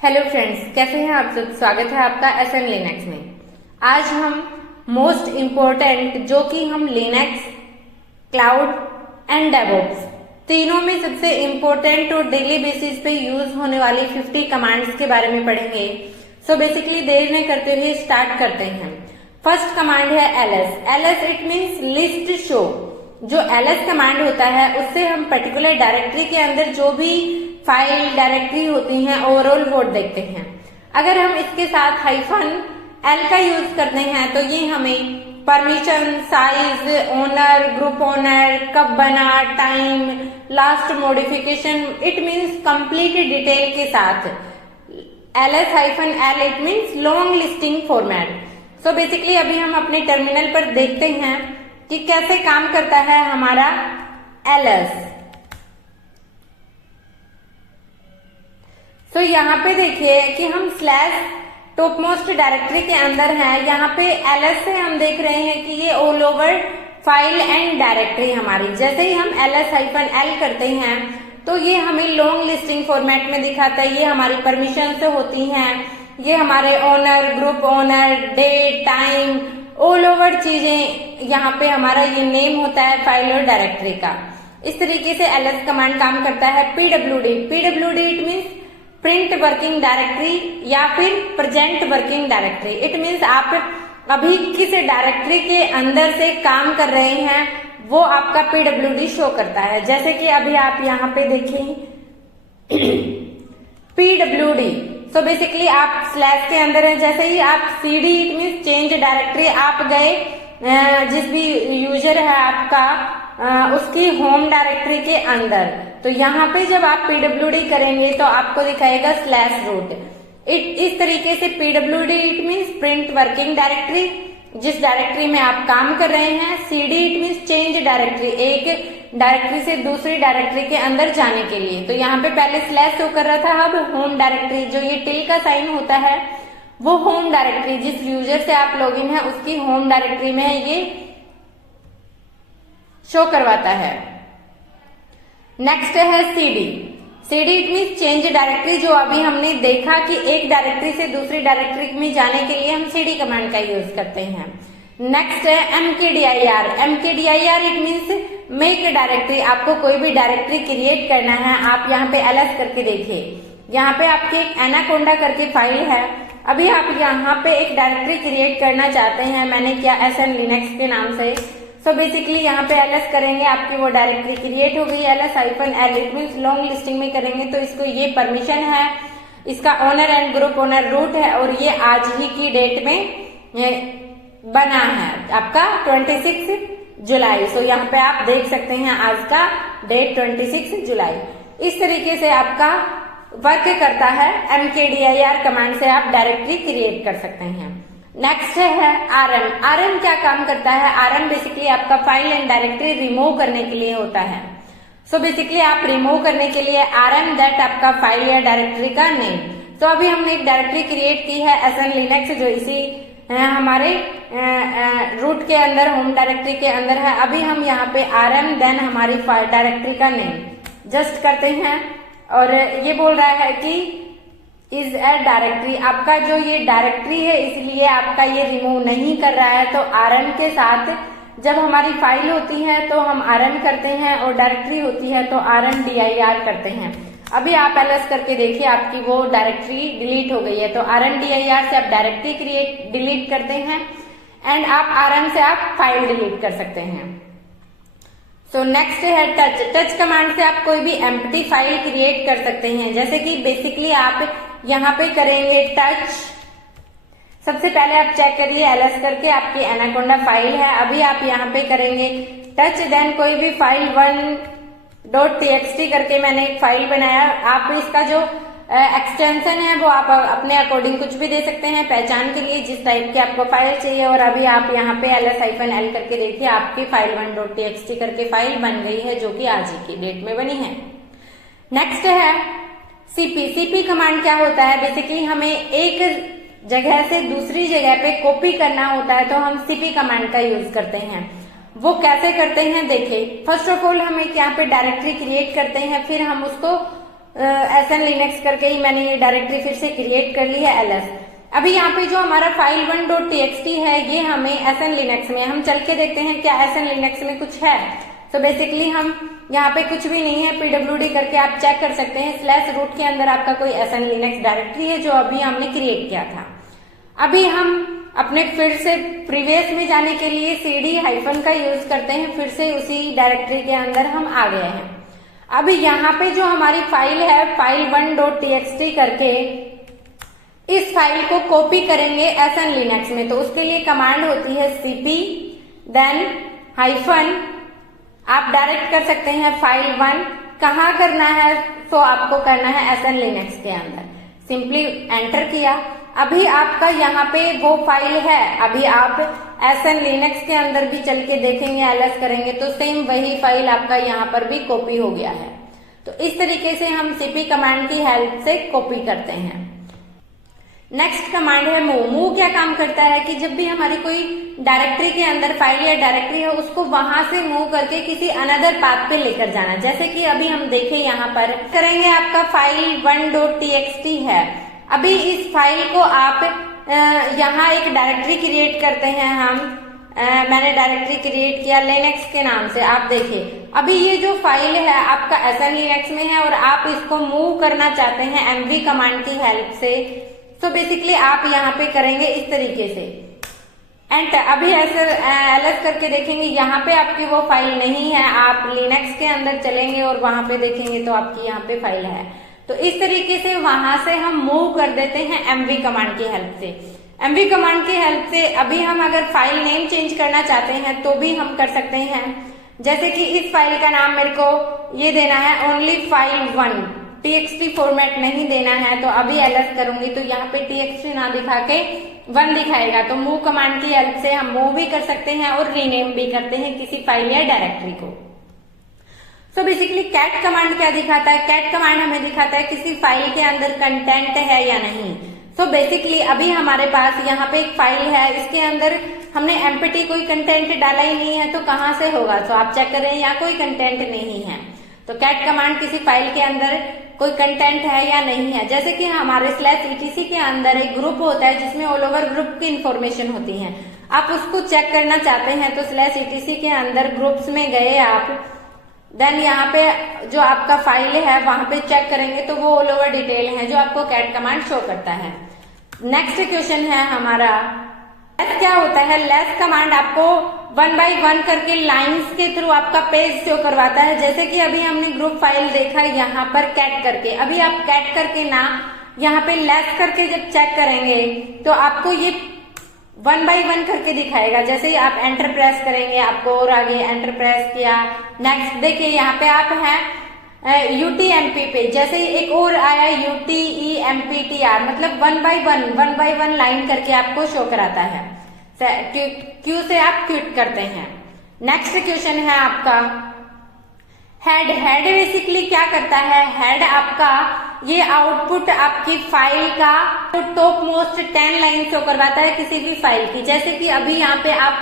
Hello friends, कैसे हैं आप सब। स्वागत है आपका एसएन लिनक्स में। आज हम मोस्ट इम्पोर्टेंट जो कि हम लिनक्स, क्लाउड एंड डेवऑप्स तीनों में सबसे इम्पोर्टेंट और डेली बेसिस पे यूज होने वाली 50 कमांड्स के बारे में पढ़ेंगे। सो बेसिकली देर न करते हुए स्टार्ट करते हैं। फर्स्ट कमांड है LS. LS it means list show. जो एलएस कमांड होता है उससे हम पर्टिकुलर डायरेक्टरी के अंदर जो भी फाइल डायरेक्टरी होती हैं ओवरऑल वो देखते हैं। अगर हम इसके साथ हाइफन एल का यूज करते हैं तो ये हमें permission, size, owner, group owner, कब बना, time, last modification, it means complete detail के साथ ls hyphen L it means long listing format. So basically अभी हम अपने टर्मिनल पर देखते हैं कि कैसे काम करता है हमारा ls। तो यहाँ पे देखिए कि हम स्लैश टॉप मोस्ट डायरेक्टरी के अंदर हैं। यहाँ पे ls से हम देख रहे हैं कि ये all over file and directory हमारी। जैसे ही हम ls हाइफन एल करते हैं तो ये हमें लॉन्ग लिस्टिंग फॉर्मेट में दिखाता है। ये हमारी परमिशन से होती हैं, ये हमारे owner, group owner, date, time, all over चीजें यहाँ पे हमारा ये नेम होता है फाइल और डायरेक्टरी का। इस तरीके से ls कमांड काम करता है। pwd it means print working directory या फिर present working directory. It means आप अभी किस डायरेक्टरी के अंदर से काम कर रहे हैं वो आपका pwd शो करता है। जैसे कि अभी आप यहाँ पे देखें pwd। सो बेसिकली आप स्लैश के अंदर है। जैसे ही आप cd it means change directory आप गए, जिस भी यूजर है आपका उसकी होम डायरेक्टरी के अंदर, तो यहाँ पे जब आप pwd करेंगे तो आपको दिखाएगा स्लैश रूट। इस तरीके से pwd it means print working directory, जिस डायरेक्टरी में आप काम कर रहे हैं। cd it means change directory, एक डायरेक्टरी से दूसरी डायरेक्टरी के अंदर जाने के लिए। तो यहाँ पे पहले स्लैश शो कर रहा था, अब होम डायरेक्टरी, जो ये टिल का साइन होता है वो होम डायरेक्टरी, जिस यूजर से आप लॉगिन है उसकी होम डायरेक्टरी में ये शो करवाता है। नेक्स्ट है cd it means change directory, जो अभी हमने देखा कि एक डायरेक्टरी से दूसरी डायरेक्टरी में जाने के लिए हम cd कमांड का यूज करते हैं। नेक्स्ट है mkdir it means make directory. आपको कोई भी डायरेक्टरी क्रिएट करना है, आप यहाँ पे ls करके देखिए। यहाँ पे आपकी एक एनाकोंडा करके फाइल है। अभी आप यहाँ पे एक डायरेक्टरी क्रिएट करना चाहते हैं, मैंने किया एसएन लिनक्स के नाम से। सो बेसिकली यहाँ पे ls करेंगे, आपकी वो डायरेक्टरी क्रिएट हो गई। ls hyphen L it means long listing में करेंगे तो इसको ये परमिशन है, इसका owner and group owner root है और ये आज ही की डेट में बना है आपका 26 जुलाई। सो यहाँ पे आप देख सकते हैं आज का डेट 26 जुलाई। इस तरीके से आपका वर्क करता है। mkdir कमांड से आप डायरेक्टरी क्रिएट कर सकते हैं। नेक्स्ट है rm क्या काम करता है। rm बेसिकली आपका फाइल एंड डायरेक्टरी रिमूव करने के लिए होता है। सो बेसिकली आप रिमूव करने के लिए rm दैट आपका फाइल या डायरेक्टरी का नेम। तो अभी हमने एक डायरेक्टरी क्रिएट की है एसएन लिनक्स, जो इसी हमारे रूट के अंदर होम डायरेक्टरी के अंदर है। अभी हम यहाँ पे rm देन हमारी फाइल डायरेक्टरी का नेम जस्ट करते हैं और ये बोल रहा है कि इज ए डायरेक्टरी, आपका जो ये डायरेक्टरी है इसलिए आपका ये रिमूव नहीं कर रहा है। तो rm के साथ जब हमारी फाइल होती है तो हम rm करते हैं और डायरेक्टरी होती है तो rmdir करते हैं। अभी आप ls करके देखिए, आपकी वो डायरेक्टरी डिलीट हो गई है। तो rmdir से आप डायरेक्टरी डिलीट करते हैं एंड आप rm से आप फाइल डिलीट कर सकते हैं। सो नेक्स्ट है टच कमांड से आप कोई भी एम्प्टी फाइल क्रिएट कर सकते हैं। जैसे कि बेसिकली आप यहाँ पे करेंगे टच, सबसे पहले आप चेक करिए ls करके आपकी एनाकोंडा फाइल है। अभी आप यहाँ पे करेंगे टच देन कोई भी फाइल 1.txt करके मैंने एक फाइल बनाया। आप इसका जो एक्सटेंशन है वो आप अपने अकॉर्डिंग कुछ भी दे सकते हैं पहचान के लिए, जिस टाइप की आपको फाइल चाहिए। और अभी आप यहाँ पे ls हाइफन एल करके देखिए, आपकी फाइल 1.txt करके फाइल बन गई है, जो कि आज ही की डेट में बनी है। नेक्स्ट है cp कमांड क्या होता है। बेसिकली हमें एक जगह से दूसरी जगह पे कॉपी करना होता है तो हम cp कमांड का यूज करते हैं। वो कैसे करते हैं देखिए। फर्स्ट ऑफ ऑल हम एक यहाँ पे डायरेक्टरी क्रिएट करते हैं, फिर हम उसको SN लिनक्स करके ही मैंने ये डायरेक्टरी फिर से क्रिएट कर ली है ls। अभी यहाँ पे जो हमारा file1.txt है ये हमें SN लिनक्स में, हम चल के देखते हैं क्या SN लिनक्स में कुछ है। तो बेसिकली हम यहाँ पे कुछ भी नहीं है, pwd करके आप चेक कर सकते हैं। /root के अंदर आपका कोई SN लिनक्स डायरेक्टरी है जो अभी हमने क्रिएट किया था। अभी हम अपने फिर से प्रीवियस में जाने के लिए cd- का यूज करते हैं, फिर से उसी डायरेक्टरी के अंदर हम आ गए हैं। अभी यहाँ पे जो हमारी फाइल है file1.txt करके, इस फाइल को कॉपी करेंगे SN लिनक्स में। तो उसके लिए कमांड होती है cp देन हाइफन, आप डायरेक्ट कर सकते हैं file1। कहाँ करना है? तो आपको करना है SN लिनक्स के अंदर। सिंपली एंटर किया, अभी आपका यहाँ पे वो फाइल है। अभी आप SN लिनक्स के अंदर भी चल के देखेंगे, ls करेंगे तो सेम वही फाइल आपका यहाँ पर भी कॉपी हो गया है। तो इस तरीके से हम cp कमांड की हेल्प से कॉपी करते हैं। नेक्स्ट कमांड है मूव। मूव क्या काम करता है कि जब भी हमारी कोई डायरेक्टरी के अंदर फाइल या डायरेक्टरी है, उसको वहां से मूव करके किसी अनदर पाथ पे लेकर जाना। जैसे कि अभी हम देखें यहाँ पर करेंगे, आपका file1.txt है। अभी इस फाइल को आप यहाँ एक डायरेक्टरी क्रिएट करते हैं हम। मैंने डायरेक्टरी क्रिएट किया लिनक्स के नाम से। आप देखिए अभी ये जो फाइल है आपका SN लिनक्स में है और आप इसको मूव करना चाहते हैं mv कमांड की हेल्प से। तो बेसिकली आप यहाँ पे करेंगे इस तरीके से एंटर। अभी ऐसे ls करके देखेंगे, यहाँ पे आपकी वो फाइल नहीं है। आप लिनक्स के अंदर चलेंगे और वहां पे देखेंगे तो आपकी यहाँ पे फाइल है। तो इस तरीके से वहां से हम मूव कर देते हैं mv कमांड की हेल्प से। mv कमांड की हेल्प से अभी हम अगर फाइल नेम चेंज करना चाहते हैं तो भी हम कर सकते हैं। जैसे कि इस फाइल का नाम मेरे को ये देना है ओनली file1, txt फॉर्मेट नहीं देना है। तो अभी ls करूंगी तो यहाँ पे txt ना दिखा के 1 दिखाएगा। तो मूव कमांड की हेल्प से हम मूव भी कर सकते हैं और रीनेम भी करते हैं किसी फाइल या डायरेक्टरी को। तो बेसिकली कैट कमांड क्या दिखाता है? कैट कमांड हमें दिखाता है किसी फाइल के अंदर कंटेंट है या नहीं। तो बेसिकली अभी हमारे पास यहाँ पे एक फाइल है, इसके अंदर हमने एम्प्टी कोई कंटेंट डाला ही नहीं है, तो कहाँ से होगा? तो आप चेक करें यहाँ कोई कंटेंट नहीं है। तो कैट कमांड किसी फाइल के अंदर कोई कंटेंट है या नहीं है। जैसे कि हमारे /etc के अंदर एक ग्रुप होता है जिसमें ऑल ओवर ग्रुप की इंफॉर्मेशन होती है। आप उसको चेक करना चाहते हैं तो /etc के अंदर ग्रुप्स में गए आप, देन यहाँ पे जो आपका फाइल है वहां पे चेक करेंगे तो वो ऑल ओवर डिटेल है जो आपको कैट कमांड शो करता है। नेक्स्ट क्वेश्चन है हमारा लेस क्या होता है? लेस कमांड आपको 1 by 1 करके लाइंस के थ्रू आपका पेज शो करवाता है। जैसे कि अभी हमने ग्रुप फाइल देखा यहाँ पर कैट करके, अभी आप कैट करके ना यहाँ पे लेस करके जब चेक करेंगे तो आपको ये 1 by 1 करके दिखाएगा। जैसे ही आप एंटर प्रेस करेंगे आपको और आगे एंटर प्रेस किया, नेक्स्ट देखिए यहाँ पे आप हैं UTMP पे, जैसे ही एक और आया UTEMPTR, मतलब 1 by 1 लाइन करके आपको शो कराता है। क्यू से आप क्विट करते हैं। नेक्स्ट क्वेश्चन है आपका हेड। हेड बेसिकली क्या करता है? हेड आपका ये आउटपुट आपकी फाइल का तो टॉप मोस्ट 10 लाइन शो करवाता है किसी भी फाइल की। जैसे कि अभी यहाँ पे आप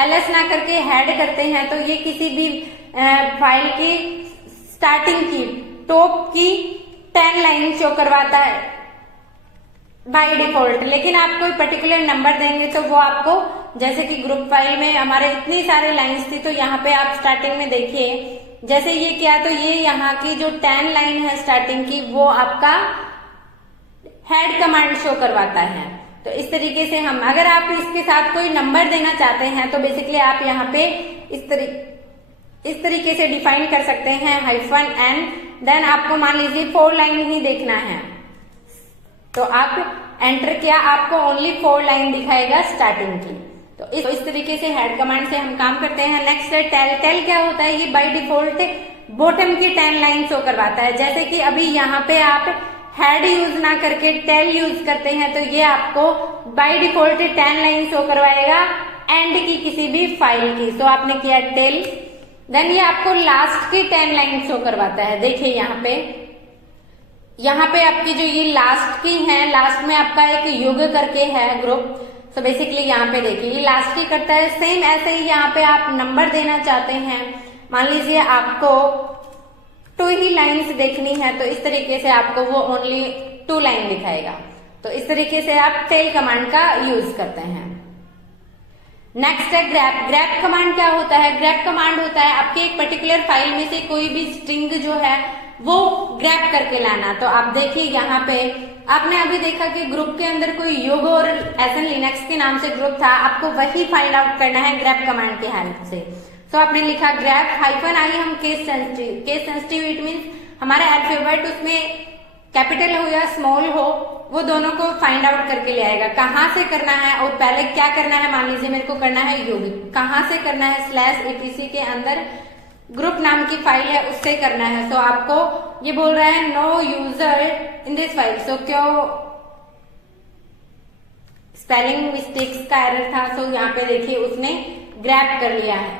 ls ना करके हेड करते हैं तो ये किसी भी फाइल की स्टार्टिंग की टॉप की 10 लाइन शो करवाता है बाय डिफॉल्ट। लेकिन आप कोई पर्टिकुलर नंबर देंगे तो वो आपको, जैसे कि ग्रुप फाइल में हमारे इतनी सारे लाइंस थी तो यहाँ पे आप स्टार्टिंग में देखिए जैसे ये क्या, तो ये यहाँ की जो 10 लाइन है स्टार्टिंग की वो आपका हेड कमांड शो करवाता है। तो इस तरीके से हम, अगर आप इसके साथ कोई नंबर देना चाहते हैं तो बेसिकली आप यहाँ पे इस तरीके से डिफाइन कर सकते हैं -n। देन आपको मान लीजिए 4 लाइन ही देखना है तो आप एंटर किया, आपको ओनली 4 लाइन दिखाएगा स्टार्टिंग की। तो इस तरीके से हेड कमांड से हम काम करते हैं। नेक्स्ट है टेल। टेल क्या होता है? ये बाय डिफॉल्ट बॉटम की 10 लाइन शो करवाता है। जैसे कि अभी यहाँ पे आप हेड यूज ना करके टेल यूज करते हैं तो ये आपको बाय डिफॉल्ट 10 लाइन शो करवाएगा एंड की किसी भी फाइल की। तो आपने किया टेल, देन ये आपको लास्ट की 10 लाइन शो करवाता है। देखिए यहाँ पे आपकी जो ये लास्ट की है, लास्ट में आपका एक युग करके है ग्रुप। तो बेसिकली यहाँ पे देखिए ये लास्ट की करता है। सेम ऐसे ही यहाँ पे आप नंबर देना चाहते हैं, मान लीजिए आपको 2 ही लाइन्स देखनी है तो इस तरीके से आपको वो ओनली 2 लाइन दिखाएगा। तो इस तरीके से आप टेल कमांड का यूज करते हैं। नेक्स्ट है ग्रैप। ग्रैप कमांड क्या होता है? ग्रैप कमांड होता है आपके एक पर्टिकुलर फाइल में से कोई भी स्ट्रिंग जो है वो ग्रैप करके लाना। तो आप देखिए यहाँ पे आपने अभी देखा कि ग्रुप के अंदर कोई योग और एसन लिनक्स के नाम से ग्रुप था, आपको वही फाइंड आउट करना है ग्रैप कमांड की हेल्प से। तो आपने लिखा ग्रैप -i हम case sensitive. Case sensitive it means हमारा अल्फाबेट उसमें कैपिटल हो या स्मॉल हो, वो दोनों को फाइंड आउट करके ले आएगा। कहाँ से करना है और पहले क्या करना है, मान लीजिए मेरे को करना है यौगिक, कहाँ से करना है /etc के अंदर ग्रुप नाम की फाइल है उससे करना है। तो आपको ये बोल रहा है no user in this file. So क्यों स्पेलिंग मिस्टेक्स का एरर था, सो यहाँ पे देखिए उसने ग्रैप कर लिया है।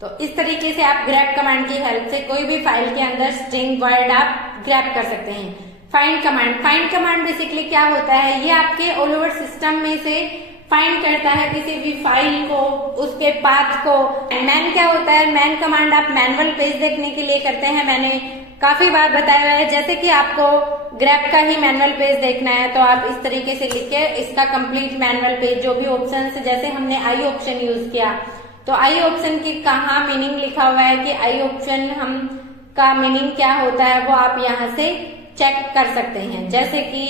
तो इस तरीके से आप ग्रैप कमांड की हेल्प से कोई भी फाइल के अंदर स्ट्रिंग वर्ड आप ग्रैप कर सकते हैं। Find command. Find command basically क्या होता है, ये आपके ऑल ओवर सिस्टम में से फाइंड करता है किसी भी फाइल को, उसके पाथ को। मैन क्या होता है, मैन कमांड आप मैनुअल पेज देखने के लिए करते हैं। मैंने काफी बार बताया हुआ है, जैसे कि आपको ग्रैप का ही मैनुअल पेज देखना है तो आप इस तरीके से लिख के इसका कंप्लीट मैनुअल पेज, जो भी ऑप्शन, जैसे हमने आई ऑप्शन यूज किया तो आई ऑप्शन की कहाँ मीनिंग लिखा हुआ है कि आई ऑप्शन हम का मीनिंग क्या होता है, वो आप यहाँ से चेक कर सकते हैं। जैसे कि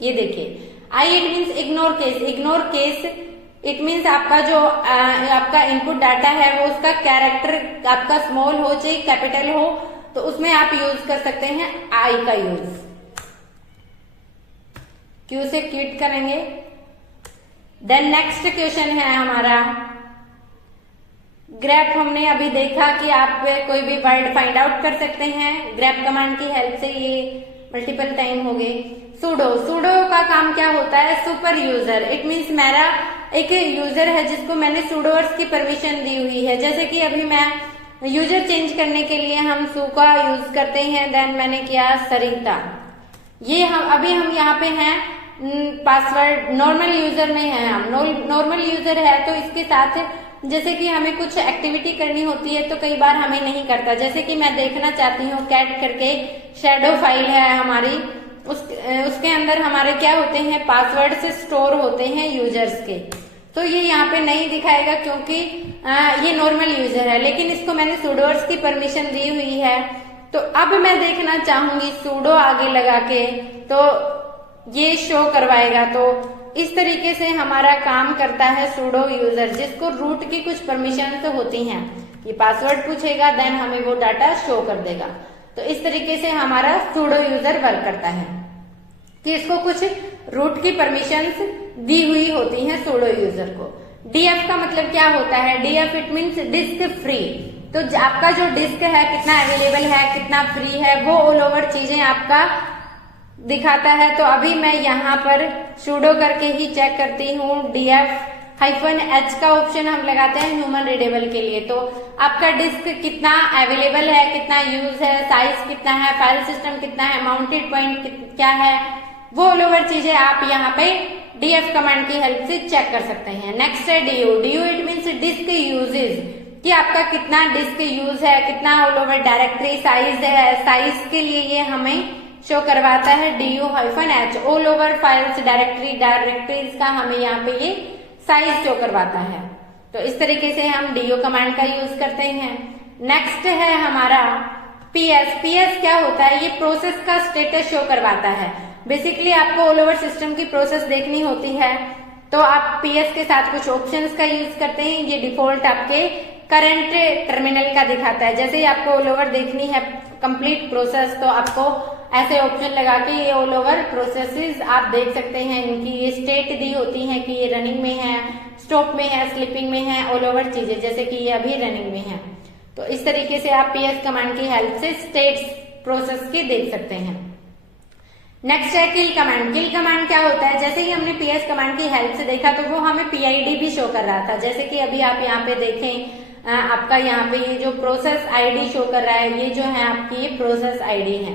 ये देखिए I it means ignore case. Ignore case it means आपका जो आपका इनपुट डाटा है वो उसका कैरेक्टर आपका स्मॉल हो चाहे कैपिटल हो, तो उसमें आप यूज कर सकते हैं आई का यूज। क्यू से क्विट करेंगे। देन नेक्स्ट क्वेश्चन है हमारा ग्रैप। हमने अभी देखा कि आप कोई भी वर्ड फाइंड आउट कर सकते हैं ग्रैप कमांड की हेल्प से, ये मल्टीपल टाइम हो गए। सुडो। सुडो का काम क्या होता है, सुपर यूजर। इट मीन्स मेरा एक यूजर है जिसको मैंने सुडोवर्स की परमिशन दी हुई है। जैसे कि अभी मैं यूजर चेंज करने के लिए हम सु का यूज करते हैं, देन मैंने किया सरिता। ये हम यहाँ पे हैं पासवर्ड नॉर्मल यूजर में है। हम नॉर्मल यूजर है तो इसके साथ जैसे कि हमें कुछ एक्टिविटी करनी होती है तो कई बार हमें नहीं करता। जैसे कि मैं देखना चाहती हूँ कैट करके शैडो फाइल है हमारी, उसके अंदर हमारे क्या होते हैं, पासवर्ड से स्टोर होते हैं यूजर्स के। तो ये यहाँ पे नहीं दिखाएगा क्योंकि ये नॉर्मल यूजर है, लेकिन इसको मैंने सुडोर्स की परमिशन दी हुई है। तो अब मैं देखना चाहूंगी सुडो आगे लगा के तो ये शो करवाएगा। तो इस तरीके से हमारा काम करता है सुडो यूजर, जिसको रूट की कुछ परमिशन तो होती हैं। ये पासवर्ड पूछेगा देन हमें वो डाटा शो कर देगा। तो इस तरीके से हमारा सुडो यूजर वर्क करता है कि इसको कुछ रूट की परमिशंस दी हुई होती हैं सुडो यूजर को। डीएफ का मतलब क्या होता है, DF it means disk free. तो आपका जो डिस्क है कितना अवेलेबल है, कितना फ्री है, वो ऑल ओवर चीजें आपका दिखाता है। तो अभी मैं यहाँ पर सुडो करके ही चेक करती हूँ। DF-H का ऑप्शन हम लगाते हैं ह्यूमन रीडेबल के लिए। तो आपका डिस्क कितना अवेलेबल है, कितना यूज है, साइज कितना है, फाइल सिस्टम कितना है, माउंटेड पॉइंट क्या है, वो ऑल ओवर चीजें आप यहाँ पे DF कमांड की हेल्प से चेक कर सकते हैं। नेक्स्ट है DU। DU it means disk usage, कि आपका कितना डिस्क यूज है, कितना ऑल ओवर डायरेक्टरी साइज है। साइज के लिए ये हमें शो करवाता है DU-H। All over files directories का हमें यहाँ पे ये साइज शो करवाता है। तो इस तरीके से हम DU कमांड का यूज करते हैं। नेक्स्ट है हमारा PS। PS क्या होता है, ये प्रोसेस का स्टेटस शो करवाता है। बेसिकली आपको ऑल ओवर सिस्टम की प्रोसेस देखनी होती है तो आप PS के साथ कुछ ऑप्शंस का यूज करते हैं। ये डिफॉल्ट आपके करंट टर्मिनल का दिखाता है। जैसे ही आपको ऑल ओवर देखनी है कंप्लीट प्रोसेस तो आपको ऐसे ऑप्शन लगा के ये ऑल ओवर प्रोसेसेस आप देख सकते हैं। इनकी ये स्टेट दी होती है कि ये रनिंग में है, स्टॉप में है, स्लीपिंग में है, ऑल ओवर चीजें, जैसे कि ये अभी रनिंग में है। तो इस तरीके से आप PS कमांड की हेल्प से स्टेट्स प्रोसेस के देख सकते हैं। नेक्स्ट है किल कमांड। किल कमांड क्या होता है, जैसे ही हमने PS कमांड की हेल्प से देखा तो वो हमें PID भी शो कर रहा था। जैसे कि अभी आप यहाँ पे देखें आपका यहाँ पे ये जो प्रोसेस ID शो कर रहा है, ये जो है आपकी ये प्रोसेस ID है।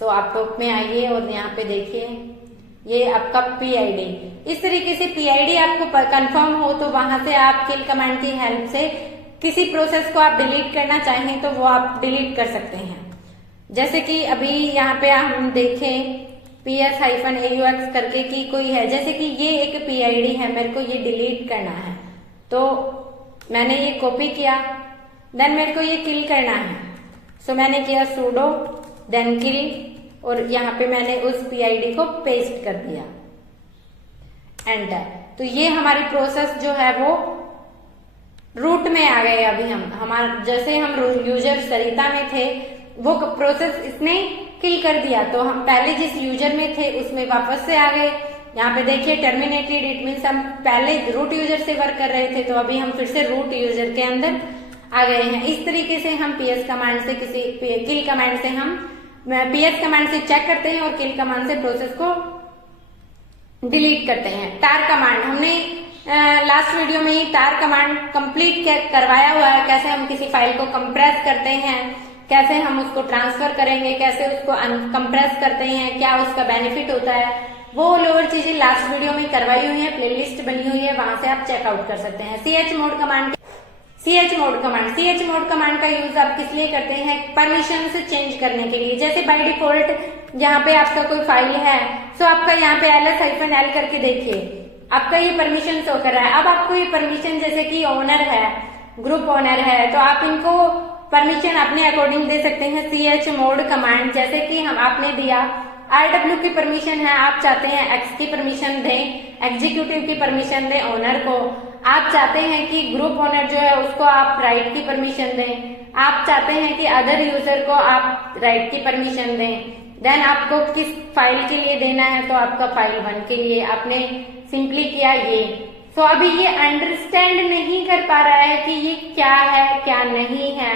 सो आप टॉप में आइए और यहाँ पे देखिए ये आपका PID। इस तरीके से PID आपको कंफर्म हो तो वहां से आप किल कमांड की हेल्प से किसी प्रोसेस को आप डिलीट करना चाहें तो वो आप डिलीट कर सकते हैं। जैसे कि अभी यहाँ पे हम देखें PS-AUX करके की कोई है, जैसे कि ये एक PID है, मेरे को ये डिलीट करना है, तो मैंने ये कॉपी किया, देन मेरे को ये किल करना है, सो मैंने किया sudo देन किल और यहाँ पे मैंने उस PID को पेस्ट कर दिया, एंटर। तो ये हमारी प्रोसेस जो है वो रूट में आ गए। अभी हमारा जैसे हम यूजर सरिता में थे वो प्रोसेस इसने किल कर दिया, तो हम पहले जिस यूजर में थे उसमें वापस से आ गए। यहाँ पे देखिए टर्मिनेटेड, इट मीन्स हम पहले रूट यूजर से वर्क कर रहे थे, तो अभी हम फिर से रूट यूजर के अंदर आ गए हैं। इस तरीके से हम PS कमांड से किल कमांड से हम PS कमांड से चेक करते हैं और किल कमांड से प्रोसेस को डिलीट करते हैं। टार कमांड हमने लास्ट वीडियो में ही टार कमांड कंप्लीट करवाया हुआ है, कैसे हम किसी फाइल को कंप्रेस करते हैं, कैसे हम उसको ट्रांसफर करेंगे, कैसे उसको अनकंप्रेस करते हैं, क्या उसका बेनिफिट होता है, वो लोअर चीजें लास्ट वीडियो में करवाई हुई है, प्लेलिस्ट बनी हुई है, वहां से आप चेकआउट कर सकते हैं। chmod कमांड का यूज आप किस लिए करते हैं? परमिशन से चेंज करने के लिए। जैसे बाय डिफॉल्ट यहाँ पे आपका कोई फाइल है, तो आपका यहाँ पे ls-l करके देखिए, आपका ये परमिशन शो कर रहा है। अब आपको ये परमिशन, जैसे कि ओनर है, ग्रुप ओनर है, तो आप इनको परमिशन अपने अकॉर्डिंग दे सकते हैं। chmod कमांड, जैसे कि हम आपने दिया RW की परमिशन है, आप चाहते हैं X की परमिशन दें, एग्जीक्यूटिव की परमिशन दें ओनर को, आप चाहते हैं कि ग्रुप ओनर जो है उसको आप राइट की परमिशन दें, आप चाहते हैं कि अदर यूजर को आप राइट की परमिशन दें, देन आपको किस फाइल के लिए देना है, तो आपका फाइल 1 के लिए आपने सिंपली किया ये। तो अभी ये अंडरस्टैंड नहीं कर पा रहा है कि ये क्या है क्या नहीं है,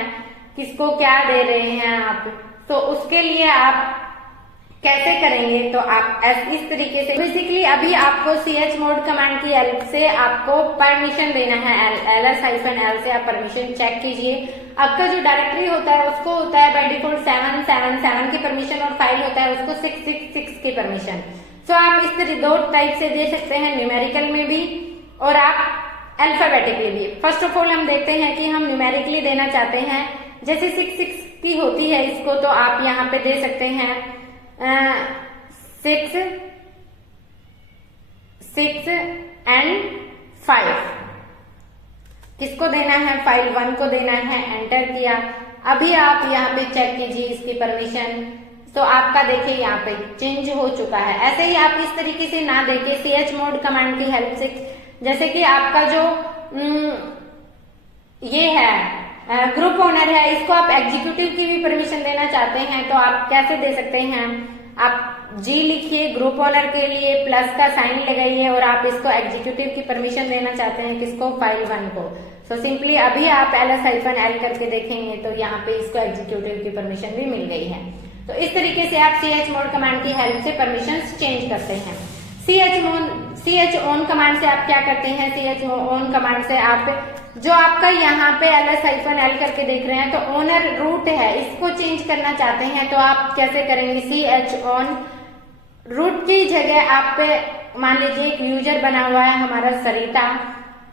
किसको क्या दे रहे हैं आप, तो उसके लिए आप कैसे करेंगे? तो आप इस तरीके से बेसिकली अभी आपको chmod कमांड की हेल्प से आपको परमिशन देना है। ls-l से आप परमिशन चेक कीजिए। आपका जो डायरेक्टरी होता है उसको होता है बाय डिफॉल्ट 777 की परमिशन और फाइल होता है उसको 666 की परमिशन। तो आप इस तरह 2 टाइप से दे सकते हैं, न्यूमेरिकल में भी और आप अल्फाबेटिकली भी। फर्स्ट ऑफ ऑल हम देखते हैं कि हम न्यूमेरिकली देना चाहते हैं, जैसे 66 की होती है इसको, तो आप यहाँ पे दे सकते हैं 6 and 5। किसको देना है? फाइल 1 को देना है, एंटर किया। अभी आप यहाँ पे चेक कीजिए इसकी परमिशन, तो आपका देखिए यहाँ पे चेंज हो चुका है। ऐसे ही आप इस तरीके से ना देके chmod कमांड की हेल्प से, जैसे कि आपका जो ये है ग्रुप ओनर है, इसको आप एग्जीक्यूटिव की भी परमिशन देना चाहते हैं, तो आप कैसे दे सकते हैं? आप G लिखिए ग्रुप ओनर के लिए, प्लस का साइन लगाइए और आप इसको एग्जीक्यूटिव की परमिशन देना चाहते हैं, किसको? फाइल 1 को। सो सिंपली अभी आप ls-l करके देखेंगे तो यहाँ पे इसको एग्जीक्यूटिव की परमिशन भी मिल गई है। तो इस तरीके से आप chmod कमांड की हेल्प से परमिशन चेंज करते हैं। chown कमांड से आप क्या करते हैं? chown कमांड से आप जो आपका यहाँ पे ls-l करके देख रहे हैं, तो ओनर रूट है, इसको चेंज करना चाहते हैं, तो आप कैसे करेंगे? chown रूट की जगह आप मान लीजिए एक यूजर बना हुआ है हमारा सरिता,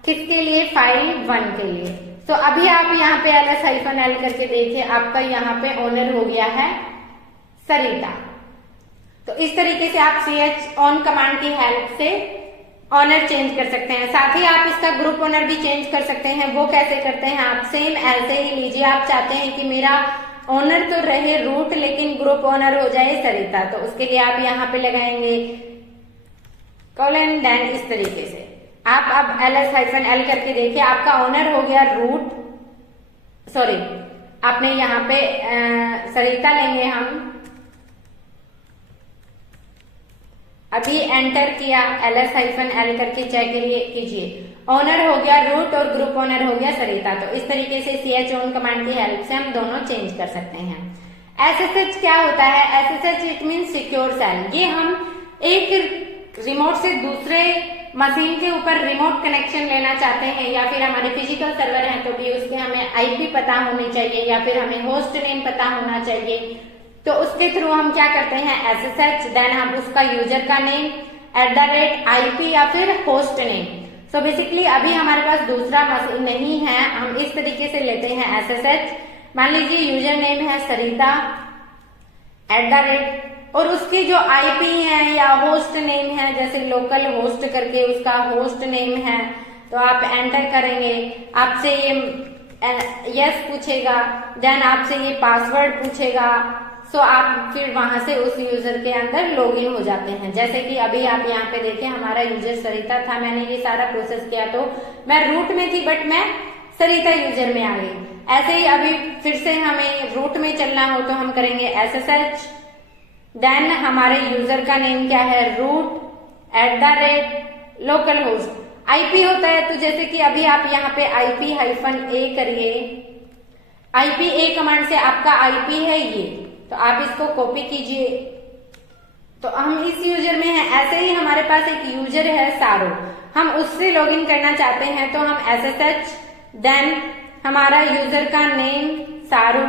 किसके लिए? फाइल 1 के लिए। तो अभी आप यहाँ पे ls-l करके देखिए, आपका यहाँ पे ओनर हो गया है सरिता। तो इस तरीके से आप chown कमांड की हेल्प से ऑनर चेंज कर सकते हैं। साथ ही आप इसका ग्रुप ओनर भी चेंज कर सकते हैं। वो कैसे करते हैं? आप सेम ऐसे ही लीजिए, आप चाहते हैं कि मेरा ओनर तो रहे रूट लेकिन ग्रुप ओनर हो जाए सरिता, तो उसके लिए आप यहाँ पे लगाएंगे कोलन, देन इस तरीके से आप अब ls-l करके देखिए, आपका ओनर हो गया रूट, सॉरी आपने यहाँ पे सरिता लेंगे हम, अभी एंटर किया ls-l करके चेक कीजिए, ओनर हो गया रूट और ग्रुप ओनर हो गया सरिता। तो इस तरीके से chown कमांड की हेल्प से हम दोनों चेंज कर सकते हैं। SSH क्या होता है? SSH it mean secure shell. ये हम एक रिमोट से दूसरे मशीन के ऊपर रिमोट कनेक्शन लेना चाहते हैं, या फिर हमारे फिजिकल सर्वर हैं तो भी उसके हमें IP पता होनी चाहिए, या फिर हमें होस्ट नेम पता होना चाहिए, तो उसके थ्रू हम क्या करते हैं? SSH, देन हम उसका यूजर का नेम @ IP या फिर होस्ट नेम। सो बेसिकली अभी हमारे पास दूसरा मशीन नहीं है, हम इस तरीके से लेते हैं SSH। मान लीजिए यूजर नेम है सरिता @ और उसकी जो IP है या होस्ट नेम है, जैसे लोकल होस्ट करके उसका होस्ट नेम है, तो आप एंटर करेंगे। आपसे ये यस पूछेगा, देन आपसे ये पासवर्ड पूछेगा। सो आप फिर वहां से उस यूजर के अंदर लॉगिन हो जाते हैं। जैसे कि अभी आप यहाँ पे देखें, हमारा यूजर सरिता था, मैंने ये सारा प्रोसेस किया, तो मैं रूट में थी बट मैं सरिता यूजर में आ गई। ऐसे ही अभी फिर से हमें रूट में चलना हो तो हम करेंगे SSH, देन हमारे यूजर का नेम क्या है, रूट @ लोकल होस्ट। IP होता है, तो जैसे कि अभी आप यहाँ पे IP-A करिए। IP-A कमांड से आपका IP है ये, तो आप इसको कॉपी कीजिए। तो हम इस यूजर में हैं। ऐसे ही हमारे पास एक यूजर है सारो, हम उससे लॉगिन करना चाहते हैं, तो हम SSH, देन हमारा यूजर का नेम सारो,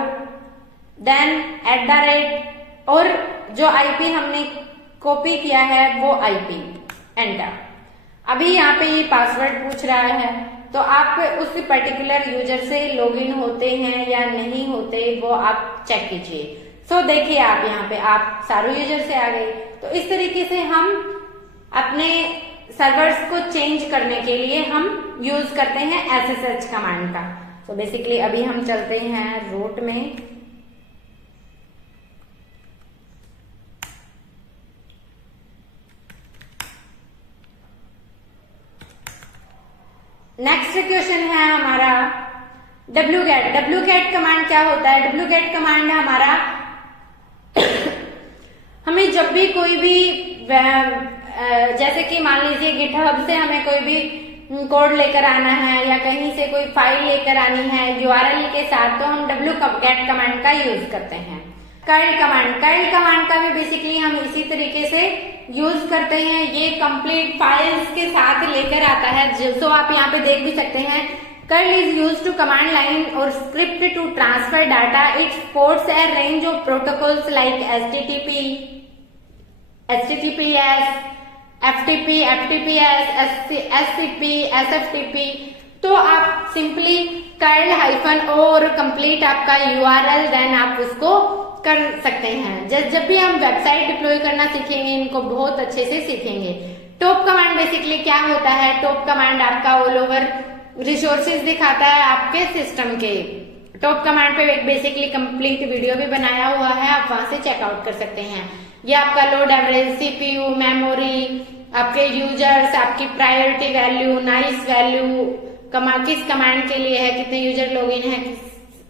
देन @ और जो IP हमने कॉपी किया है वो IP, एंटर। अभी यहाँ पे ये पासवर्ड पूछ रहा है, तो आप उस पर्टिकुलर यूजर से लॉगिन होते हैं या नहीं होते वो आप चेक कीजिए। सो देखिए आप यहाँ पे आप सारो यूजर से आ गए। तो इस तरीके से हम अपने सर्वर्स को चेंज करने के लिए हम यूज करते हैं SSH कमांड का। तो बेसिकली अभी हम चलते हैं रूट में। नेक्स्ट क्वेश्चन है हमारा wget। wget कमांड क्या होता है? wget कमांड हमारा हमें जब भी कोई भी जैसे कि मान लीजिए गिटहब से हमें कोई भी कोड लेकर आना है या कहीं से कोई फाइल लेकर आनी है URL के साथ, तो हम wget कमांड का यूज करते हैं। कर्ल कमांड का भी बेसिकली हम इसी तरीके से यूज करते हैं। ये कंप्लीट फाइल्स के साथ लेकर आता है। सो आप यहाँ पे देख भी सकते हैं, curl is use to command line और script to transfer data. It supports a range of protocols like HTTPS, FTP, FTPS, SCP, SFTP। तो आप सिंपली कर्ल -o और कंप्लीट आपका URL, देन आप उसको कर सकते हैं। जब भी हम वेबसाइट डिप्लॉय करना सीखेंगे, इनको बहुत अच्छे से सीखेंगे। टॉप कमांड बेसिकली क्या होता है? टॉप कमांड आपका ऑल ओवर रिसोर्सेज दिखाता है आपके सिस्टम के। टॉप कमांड पे एक बेसिकली कंप्लीट वीडियो भी बनाया हुआ है, आप वहां से चेकआउट कर सकते हैं। ये आपका लोड एवरेज, CPU, मेमोरी, आपके यूजर्स, आपकी प्रायोरिटी वैल्यू, नाइस वैल्यू, किस कमांड के लिए है, कितने यूजर लॉगिन है,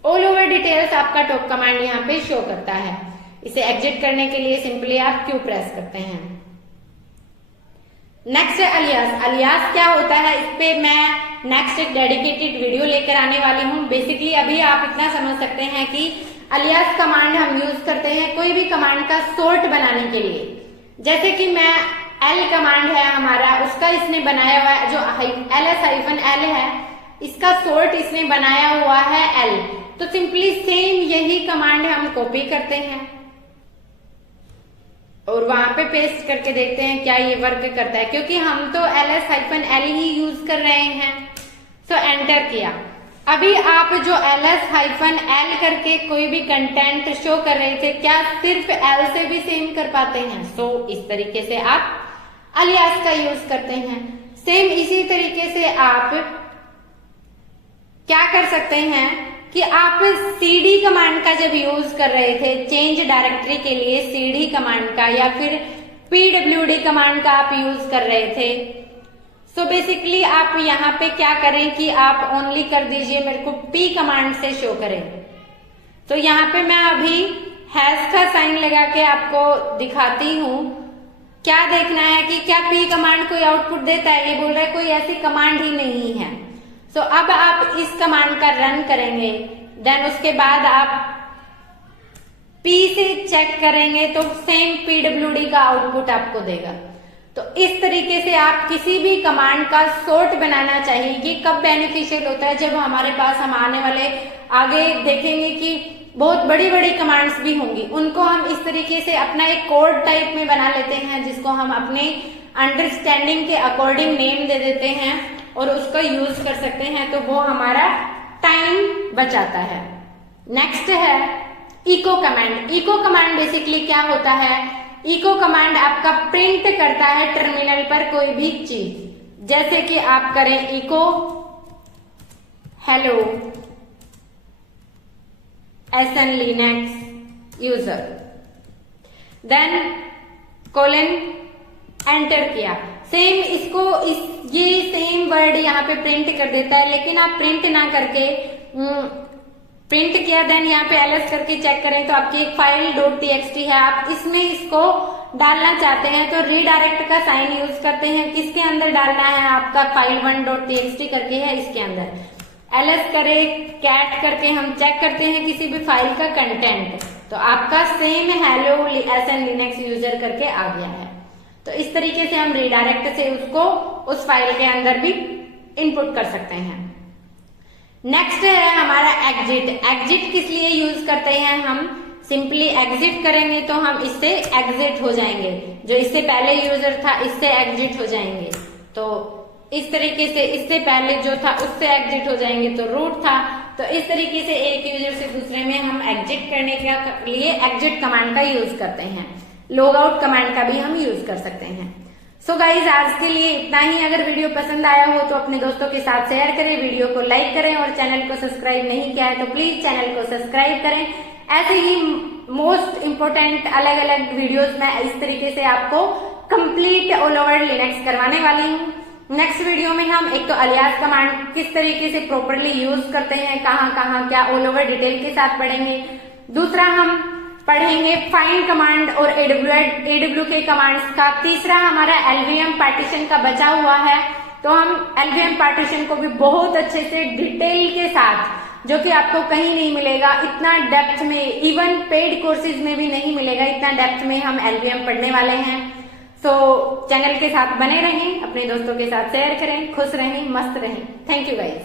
ऑल ओवर डिटेल्स आपका टॉप कमांड यहाँ पे शो करता है। इसे एग्जिट करने के लिए सिंपली आप Q प्रेस करते हैं। नेक्स्ट है अलियास। अलियास क्या होता है, इस पे मैं नेक्स्ट एक डेडिकेटेड वीडियो लेकर आने वाली हूँ। बेसिकली अभी आप इतना समझ सकते हैं कि अलियास कमांड हम यूज करते हैं कोई भी कमांड का सोर्ट बनाने के लिए। जैसे कि मैं L कमांड है हमारा, उसका इसने बनाया हुआ है, जो ls-l है, इसका सोर्ट इसने बनाया हुआ है L। तो सिंपली सेम यही कमांड हम कॉपी करते हैं और वहां पे पेस्ट करके देखते हैं क्या ये वर्क करता है, क्योंकि हम तो ls-l ही यूज कर रहे हैं। सो एंटर किया। अभी आप जो ls-l करके कोई भी कंटेंट शो कर रहे थे, क्या सिर्फ L से भी सेम कर पाते हैं? सो इस तरीके से आप अलियास का यूज करते हैं। सेम इसी तरीके से आप क्या कर सकते हैं कि आप cd कमांड का जब यूज कर रहे थे चेंज डायरेक्टरी के लिए, cd कमांड का या फिर pwd कमांड का आप यूज कर रहे थे, सो बेसिकली आप यहाँ पे क्या करें कि आप ओनली कर दीजिए मेरे को p कमांड से शो करें। तो यहाँ पे मैं अभी हैश का साइन लगा के आपको दिखाती हूँ। क्या देखना है कि क्या p कमांड कोई आउटपुट देता है? ये बोल रहा है कोई ऐसी कमांड ही नहीं है। सो अब आप इस कमांड का रन करेंगे, देन उसके बाद आप P से चेक करेंगे तो सेम pwd का आउटपुट आपको देगा। तो इस तरीके से आप किसी भी कमांड का सोर्ट बनाना चाहिए। ये कब बेनिफिशियल होता है? जब हमारे पास हम आने वाले आगे देखेंगे कि बहुत बड़ी बड़ी कमांड्स भी होंगी, उनको हम इस तरीके से अपना एक कोड टाइप में बना लेते हैं, जिसको हम अपने अंडरस्टैंडिंग के अकॉर्डिंग नेम दे देते हैं और उसको यूज कर सकते हैं, तो वो हमारा टाइम बचाता है। नेक्स्ट है echo command. Echo command basically क्या होता है? इको कमांड आपका प्रिंट करता है टर्मिनल पर कोई भी चीज, जैसे कि आप करें echo hello SN Linux user, then colon enter किया, सेम इसको ये सेम वर्ड यहाँ पे प्रिंट कर देता है, लेकिन आप प्रिंट ना करके प्रिंट किया देन यहाँ पे ls करके चेक करें तो आपकी एक फाइल .txt है, आप इसमें इसको डालना चाहते हैं तो रीडायरेक्ट का साइन यूज करते हैं। किसके अंदर डालना है? आपका फाइल 1.txt करके है इसके अंदर, ls करे कैट करके हम चेक करते हैं किसी भी फाइल का कंटेंट, तो आपका same hello SN Linux user करके आ गया है। तो इस तरीके से हम रीडायरेक्ट से उसको उस फाइल के अंदर भी इनपुट कर सकते हैं। नेक्स्ट है हमारा एग्जिट। एग्जिट किस लिए यूज करते हैं? हम सिंपली एग्जिट करेंगे तो हम इससे एग्जिट हो जाएंगे, जो इससे पहले यूजर था इससे एग्जिट हो जाएंगे, तो इस तरीके से इससे पहले जो था उससे एग्जिट हो जाएंगे, तो रूट था, तो इस तरीके से एक यूजर से दूसरे में हम एग्जिट करने के लिए एग्जिट कमांड का यूज करते हैं। लॉग आउट कमांड का भी हम यूज कर सकते हैं। सो गाइज आज के लिए इतना ही। अगर वीडियो पसंद आया हो तो अपने दोस्तों के साथ शेयर करें, वीडियो को लाइक करें और चैनल को सब्सक्राइब नहीं किया है तो प्लीज चैनल को सब्सक्राइब करें। ऐसे ही मोस्ट इम्पोर्टेंट अलग अलग वीडियोस मैं इस तरीके से आपको कंप्लीट ऑल ओवर लिनक्स करवाने वाली हूँ। नेक्स्ट वीडियो में हम एक तो अलियास कमांड किस तरीके से प्रॉपरली यूज करते हैं, कहाँ कहाँ क्या ऑल ओवर डिटेल के साथ पढ़ेंगे। दूसरा हम पढ़ेंगे फाइंड कमांड और AWK कमांड्स का। तीसरा हमारा LVM पार्टीशन का बचा हुआ है, तो हम LVM पार्टीशन को भी बहुत अच्छे से डिटेल के साथ, जो कि आपको कहीं नहीं मिलेगा इतना डेप्थ में, इवन पेड कोर्सेज में भी नहीं मिलेगा इतना डेप्थ में हम LVM पढ़ने वाले हैं। सो चैनल के साथ बने रहें, अपने दोस्तों के साथ शेयर करें, खुश रहें, मस्त रहें। Thank you guys.